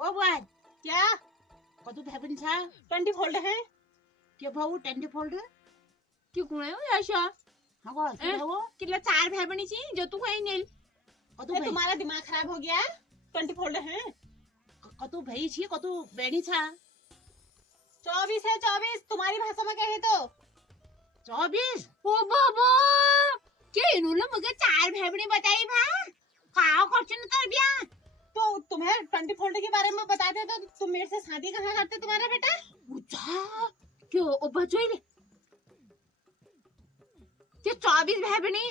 Oh boy क्या कतु भाबन छा 20 fold है के भाऊ 20 फोल्ड क्यों कुणे हो याशा हां गो के भाऊ कितला 4 भाई बनी छी जो तू कहीं नहीं कतु भाई तुम्हारा दिमाग खराब हो गया 20 फोल्ड है कतु भाई छी कतु बेणी छा 24 है 24 तुम्हारी भाषा में कहे तो 24 ओ बाबा के इन्होंने मुझे 4 भाई बनी बताई भा काओ क्वेश्चन कर दिया तो तुम्हें 20 फोल्ड के बारे में बताते तो तुम मेरे से शादी कहाँ करते तुम्हारा बेटा उठा क्यों ओ बचोई रे ये 24 भाई बनी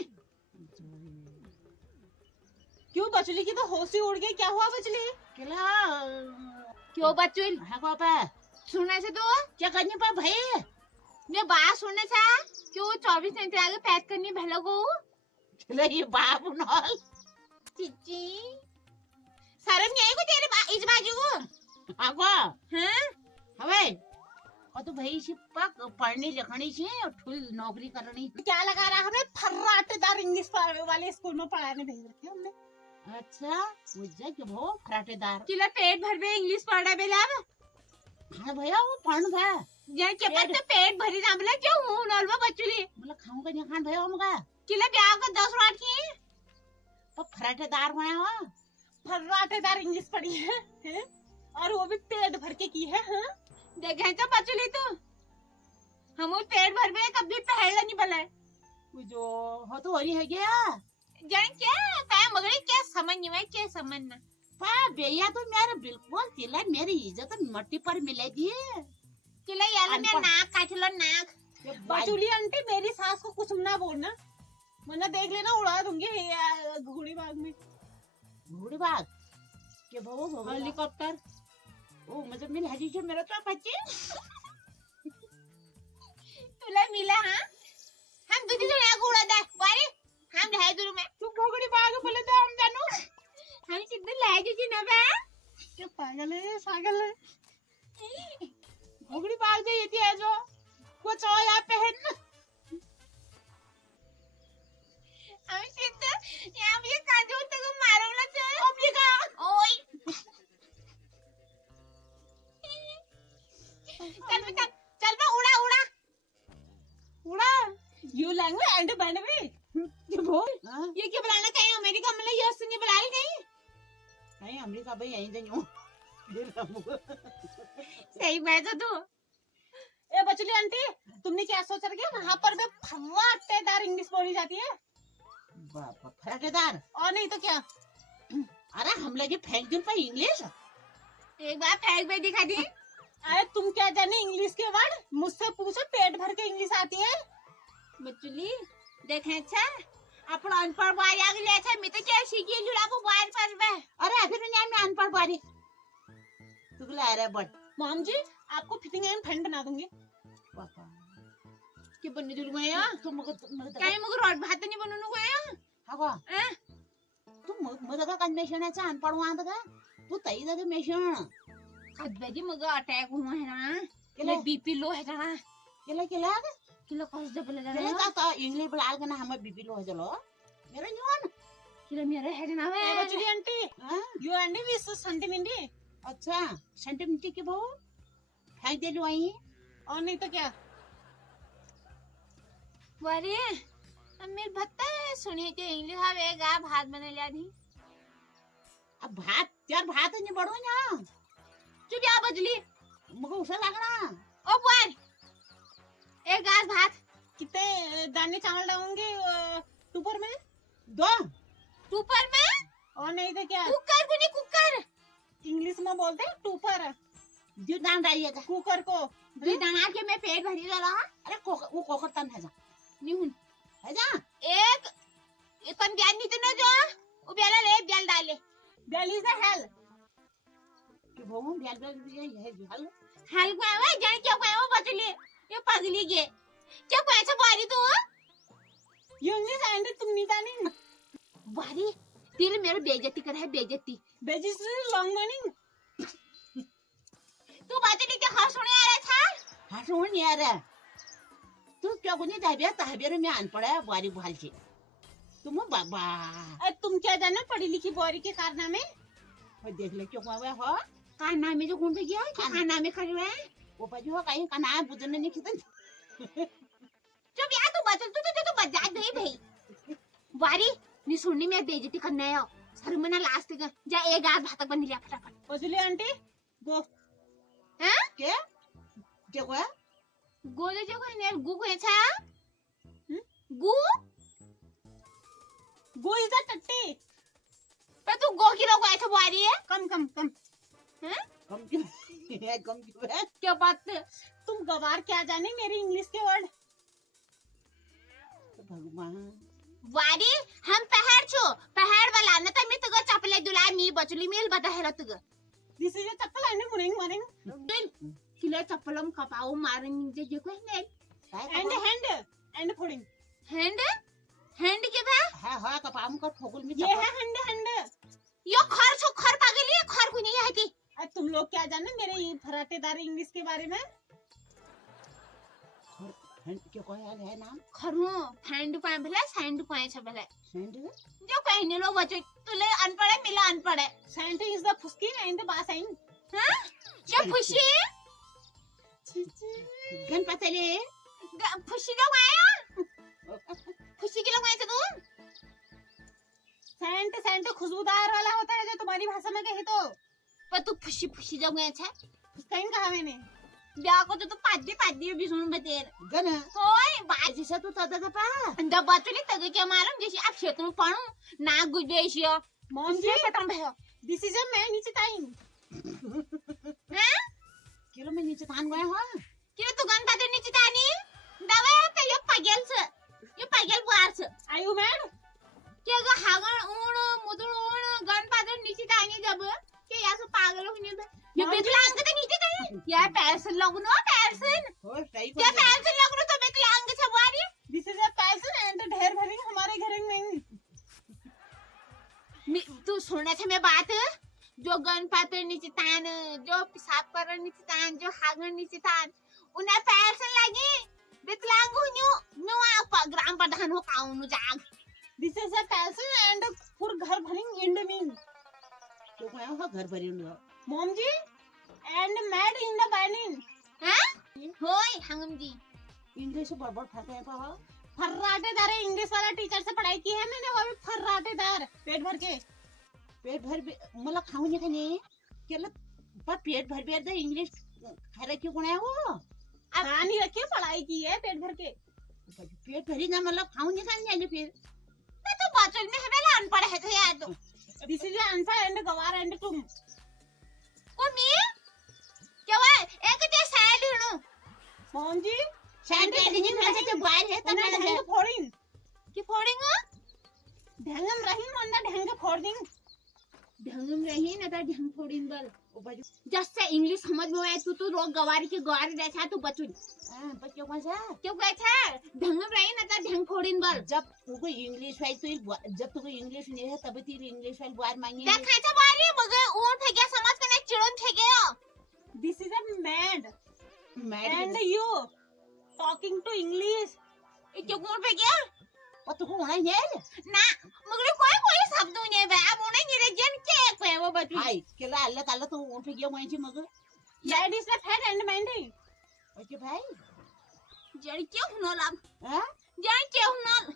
क्यों बचली की तो होश ही उड़ गई क्या हुआ बचली केला क्यों बचुल हां गो पा सुनने से तो क्या करनी पा भाई ये बात सुनने से क्यों 24 घंटे आगे पैक करनी भलो को केला ये बाबू नल चिची शर्म नहीं आई को तेरे इस बाजू को हां गो हैं हवे कतु भाई छी पक पढ़नी लिखनी छी और फुल नौकरी करनी क्या लगा रहा हमने फर्राटेदार इंग्लिश वाले स्कूल में पढ़ाने भेज रखे हमने अच्छा मुझे के वो फराटेदार किला पेट भर में इंग्लिश पढ़ा बेला हां भैया वो पढ़ भा ये के पत्ते पेट भरी ना बोला क्यों हूं नलवा बचुली मतलब खाऊंगा नहीं खान भैया हमका किला ब्याह को 10 रात की तो फराटेदार बना हुआ फर्राटेदार इंग्लिश पढ़ी है और वो भी पेट भर के की है हां देखे तो बचुली तू हम पेट भर में कभी पहला नहीं बला जो हो तो हरी है गया जान क्या काय मगरी क्या समझ नहीं में क्या समझना पा भैया तो मेरे बिल्कुल तिला मेरी इज्जत मट्टी पर मिलेगी किला याला मैं नाक काटलो नाक बचुली आंटी मेरी सास को कुछ ना बोलना वरना देख लेना उड़ा दूंगी घोड़ी बाग में घोड़ी बाग के भवो हेलीकॉप्टर ओ मतलब मिल हजी जो मेरा तो बच्चे तुला मिला हां हम दूसरी जगह को उड़ा दे बारी हम रह दूर में तू घोड़ी बाग बोले तो हम जानू हम सीधे ले जी ना बे क्या पागल है घोड़ी बाग दे ये है जो कुछ और यहाँ पहन हम सीधे यहाँ भी काजू तक मारो ना तो का ओए चल बे उड़ा उड़ा उड़ा यू लैंग्वेज एंड बैंड में ये बोल ये क्या बुलाना चाहिए अमेरिका में ये सुनिए बुला ली नहीं नहीं अमेरिका भाई यहीं जाऊँ सही बात है तू ए बचली आंटी तुमने क्या सोच रखी वहाँ पर भी फर्राटेदार इंग्लिश बोली जाती है बाप फराटेदार और नहीं तो क्या अरे हम लगे फेंक दूं पर इंग्लिश एक बार फेंक में दिखा दी अरे तुम क्या जाने इंग्लिश के वर्ड मुझसे पूछो पेट भर के इंग्लिश आती है बचली देखें अच्छा अपन अनपढ़ बारी आगे ले अच्छा मैं तो क्या सीखी जुड़ा को बाहर पर में अरे फिर मैं अनपढ़ बारी तू बुला रहा है बट मॉम जी आपको फिटिंग एंड फैन बना दूंगी पापा के बनने दूर में या तुम काय मग रोड भात नहीं बनवू गया हागो तू मग कन्वेशनाचा अनपढ़ वांद का तू तई जग मेशन खदबाजी मग अटॅक हुआ है ना केले बीपी लो है ना केला किलो कॉस डबल है केला ना का इंग्लिश बुला के ना हम बीपी लो चलो मेरा न्यून किलो मेरे है ना वे बचली आंटी यू आंटी 20 सेंटीमीटर अच्छा सेंटीमीटर के बहु फेंक दे लो आई और नहीं तो क्या वारे मेरे भत्ता सुनिए के इंग्लिश आवेगा भात बने लिया दी अब भात यार भात नहीं बढ़ो ना चुप या बजली मुझे उसे लगना ओ बार एक गास भात कितने दाने चावल डालूंगे टूपर में 2 टूपर में और नहीं तो क्या कुकर को नहीं कुकर इंग्लिश में बोलते हैं टूपर 2 दान डालिएगा कुकर को 2 दाना के मैं पेट भरी रहा अरे वो कोकर तन है जा न्यून है जा एक इकन ब्याल नहीं तो ना जो वो ब्याला ले ब्याल डाले ब्याल इज द हेल कि वो ब्याल है हल हेल को आवे जान क्या को आवे बचली ये पगली के क्या को ऐसा बारी तू ये इंग्लिश आंटी तुम नहीं जानी बारी तेरे मेरे बेइज्जती कर है बेइज्जती लॉन्ग मॉर्निंग तू बचली के हंसने आ रहा था हंसने नहीं आ रहा तू क्या को नहीं दाबिया ताबिया में अनपढ़ है बारी भाल छी तुम बाबा तुम क्या जानो पढ़ी लिखी बोरी के कारनामे और देख ले क्यों आवे हो काना में जो कौन पे गया क्या काना में कर रहा है वो बाजू हो कहीं कना बुझने नहीं खिदन जब यार तू बजा दे भाई वारी नी सुननी मैं बेइज्जती करना है सर मना लास्ट का जा एक आध भात बन लिया फटाफट बजुली आंटी गो हैं क्या हुआ गोले जो कोई ने गु को छा गु गो इज द टट्टी पर तू गो की लोग ऐसे वारी है कम कम कम हैं कम क्यों है कम क्यों है क्या बात तुम गवार क्या जाने मेरी इंग्लिश के वर्ड भगवान वारी हम पहाड़ वाला न त मी तग चपले दुला मी बचली मेल बता है रतग this is a chappal and मुरिंग किलो चप्पलम कपाऊ मारन जे कोई ने एंड हैंड फोड़िंग हैंड के बा है कपाम का ठोकुल में ये है हैंड यो खर पागली खर को नहीं आती अब तुम लोग क्या जाने मेरे ये फराटेदार इंग्लिश के बारे में क्या कोई है नाम खरु हैंड पाए भले सैंड पाए छ भले सेंड जो कहने लो बच्चे तुले अनपढ़ है मिला अनपढ़ है सेंट इज द फुस्किन एंड द बासाइन हां क्या खुशी गन पतले खुशी लोग आया खुशी के लोग आए थे तू सेंट खुशबूदार वाला होता है जो तुम्हारी भाषा में कहे तो पर तू खुशी जब गए छे फुस्किन कहा मैंने ब्याह को तो पादी भी सुन बतेर गन कोई बाजी जैसा तू तदा का पा अंदा बतली तग क्या मालूम जैसे आप क्षेत्र में पढ़ू ना गुजबेशियो मॉम जी पटम भयो दिस इज अ मैन नीचे टाइम हैं किलो में नीचे तान गए हो कि तू गन पादर नीचे तानी दवा पे यो पगल बुआर छ आर यू मैन के ग हागन उण मुदुण उण गन पादर नीचे तानी जब के या सो पागल हो नहीं ये बेतलांग तो नीचे तानी या पैसन लगनो पैसन हो सही क्या पैसन लगनो तो बेतलांग छ बुआरी this is a passion and ढेर भरी हमारे घर में तू सुने थे मैं बात जो गन पादर नीचे तान जो पेशाब कर नीचे तान जो हागन नीचे तान उन्हें पैसन लगी बेतलांग न्यू आ ग्राम प्रधान हो काउनु जाग this is a passion and फुर घर भरी इंड मीन क्यों गए हो घर भरी उन मॉम जी एंड मैड इन द बैनिंग हैं होय हंगम जी इंग्लिश बड़बड़ फटे हैं पा फर्राटेदार इंग्लिश वाला टीचर से पढ़ाई की है मैंने वो भी फर्राटेदार पेट भर के पेट भर मला खाऊ नहीं खाने केला पर पेट भर दे इंग्लिश खरे क्यों कोण है वो कहानी रखी पढ़ाई की है पेट भर के पेट भरी ना मतलब खाऊ नहीं खाने फिर मैं तो बचल में हमें अनपढ़ है तो यार तो दिस इज अनपढ़ एंड गवार एंड तुम को मी क्या हुआ एक ते सैड हूं मॉम जी शायद एडिटिंग में से जो बाहर है तब ढंग फोड़िंग की फोड़ेंगे ढंगम रही मंदा ढंग फोड़ दिंग ढंगम रही ना तो ढंग फोड़िन बल वो बाजू जस्ट से इंग्लिश समझ में आए तू तो रोग गवारी के गवारी रहता तू बचुन हां बच्चों कौन सा क्यों कहता ढंगम रही ना तो ढंग फोड़िन बल जब तुमको इंग्लिश वाइल तो जब तुमको इंग्लिश नहीं है तब तेरी इंग्लिश वाइल बाहर मांगी देखा था बारी मगर ऊन फेंके समझ के ना चिड़न फेंके this is a mad mad and you talking to English ये क्यों ऊन फेंके और तुमको होना ही है ना मगर कोई शब्द नहीं है अब उन्हें निरंजन के कोई वो बचू हाय केला अल्लाह ताला तो उन पे गया वहीं मगर that is the fat and minding okay भाई जड़ क्यों हुनल अब हां जड़ क्यों हुनल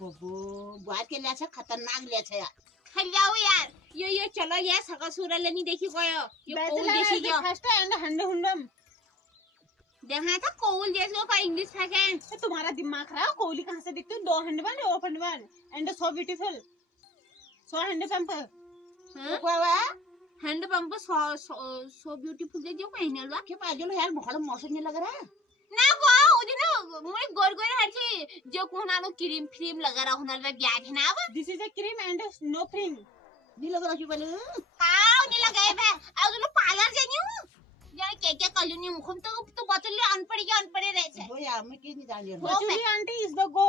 बबो बात के लिए खतरनाक ले छै यार खलियाओ यार ये चलो ये सका सूरल नहीं देखी कोयो ये कोल जैसी गयो फर्स्ट एंड हंड हुंडम देखा था कोल जैसे का इंग्लिश फेंके तुम्हारा दिमाग खराब कोहली कहां से दिखती दो hand one open one and so beautiful so hand pump हां कोई वा हैंड पंप सो ब्यूटीफुल दे जो कहने लो के पाजलो यार बहुत मौसम नहीं लग रहा है ना को उदिन मोय गोर हरची जो कोना नो क्रीम फ्रीम लगा रहा हुनल में ब्याज है ना अब this is a cream and no फ्रिंग नहीं लग रहा क्यों बोले काऊ नहीं लगाए बे अब लो पार्लर जानियो यार के कलुनी मुखम तो बचल अनपढ़ रहे छे वो यार मैं की नहीं जान रही बचुली आंटी इज द गो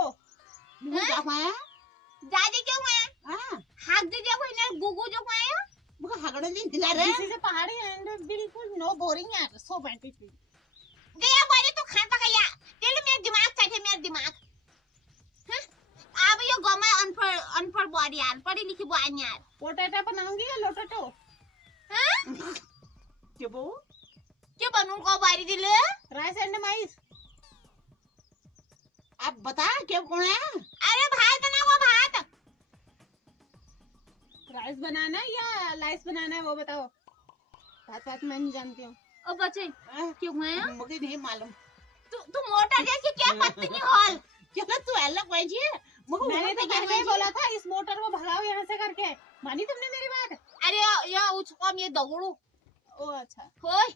नहीं जा पाया दादी क्यों है हां हाथ दे जो कोई ना गुगु जो कोई है मुझे हगड़े नहीं दिला रहे दिस इज अ पहाड़ी एंड बिल्कुल नो बोरिंग यार सो ब्यूटीफुल गया बारी तो खान पकाया तेरे मेरा दिमाग चाहिए मेरा दिमाग हां अब ये गमा अनपढ़ बॉडी यार पढ़ी लिखी बुआ यार पोटैटो बनाऊंगी या लोटोटो हां भाऊ क्या बनवून का बारी दिले राइस एंड माइस. आप बता क्या कौन है. अरे भात ना वो भात राइस बनाना है या लाइस बनाना है वो बताओ. बात मैं नहीं जानती हूँ. ओ बच्चे क्यों हुआ मुझे नहीं मालूम. तू मोटर जैसे क्या पत्ती नहीं हॉल चलो तू अलग पाहिजे. मैंने तो पहले ही बोला था इस मोटर को भगाओ यहाँ से करके. मानी तुमने मेरी बात. अरे या उचको ये दगड़ू ओ अच्छा. होय